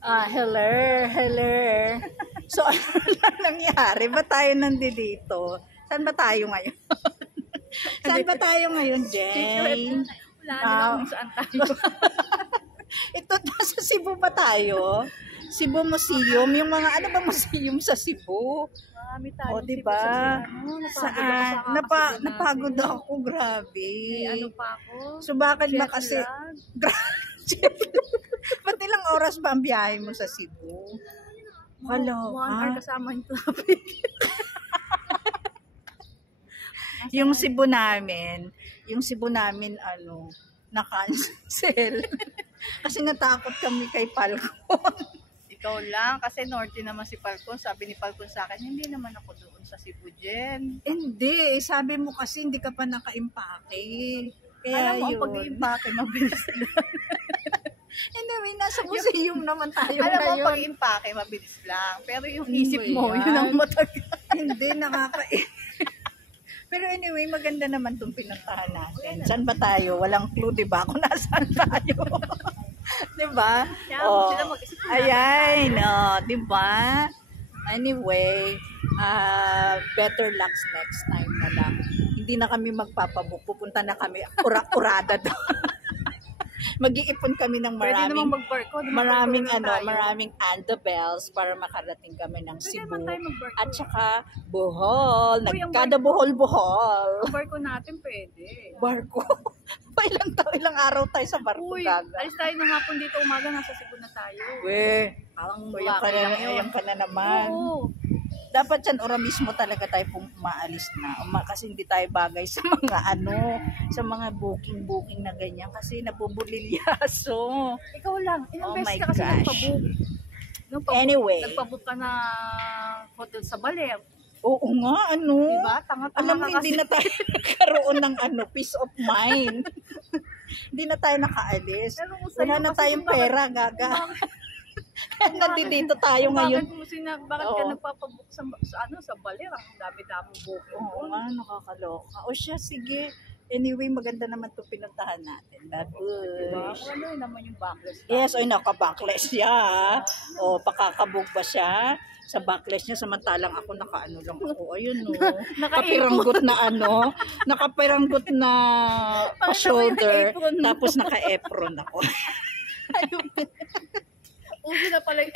Hello, hello. So, ano na nangyari? Ba tayo nandito? Saan ba tayo ngayon? Saan ba tayo ngayon, Jane? Wala na kung saan tayo. Ito, nasa Cebu ba tayo? Cebu Museum, yung mga ano ba museum sa Cebu? Marami tayo. O, diba? Saan? Napagod ako. ako, grabe. Ano pa ako? So, bakit ba Jet kasi... lag. Ba't ilang oras ba ang biyahe mo sa Cebu? Hello. 1 hour kasama yung traffic. Yung Cebu namin, ano, na-cancel. Kasi natakot kami kay Falcon. Ikaw lang, kasi norte naman si Falcon. Sabi ni Falcon sa akin, hindi naman ako doon sa Cebu, Jen. Hindi, sabi mo kasi hindi ka pa naka-impake. Kaya Alam mo, yun. pag-i-impake, mabilis lang. Anyway, nasa museum naman tayo Alam mo, ngayon. pag-impake, mabilis lang. Pero yung Ano isip ba mo, yan? yun ang matagal. Hindi, Pero anyway, maganda naman itong pinuntahan natin. Saan ba tayo? Walang clue, diba? Kung nasaan tayo. Diba? Kaya sila mag-isip na Ayan, diba? Anyway, better luck next time na lang. Hindi na kami magpapabook. Pupunta na kami. Urada doon. Mag-iipon kami ng Pwede namang mag-barko. maraming andabels para makarating kami ng Pwede Cebu. naman tayo mag-barko. At saka Bohol. Uy, yung Nagkada Bohol. Ang barko natin pwede. Barko. ilang araw tayo sa barko, Uy, gaga. alis tayo ng hapon dito, umaga nasa Cebu na tayo. Parang Bulaki lang yun. ayan ka na naman. Oo. Dapat yan, ora mismo talaga tayo maalis na. Kasi hindi tayo bagay sa mga sa mga booking na ganyan. Kasi napubulilyaso. Ikaw lang, ilang Oh beses my ka kasi gosh. nagpa-book. Anyway. Nagpa-book ka na hotel sa Baler. Oo nga, Diba? Tanga-tanga Alam mo, ka hindi kasi. na tayo nagkaroon ng peace of mind. Hindi na tayo nakaalis. Pero kung sa'yo Wala na kasi tayong bakit- pera, gaga. Nandito tayo ngayon. Bakit ka Oo. nagpapabook sa Baler? Ang dami-dami booking. Oo nga, nakakaloka. O siya, sige. Anyway, maganda naman ito pinuntahan natin. Diba? Babush. Ano yun naman yung backlist? Yes, oy, naka-backless siya. O, pakakabog ba siya? Sa backless niya, samantalang ako nakaano lang ako. Ayun, no. Nakapiranggot na nakapiranggot na pa-shoulder. Tapos naka-apron ako. Uso na pala yung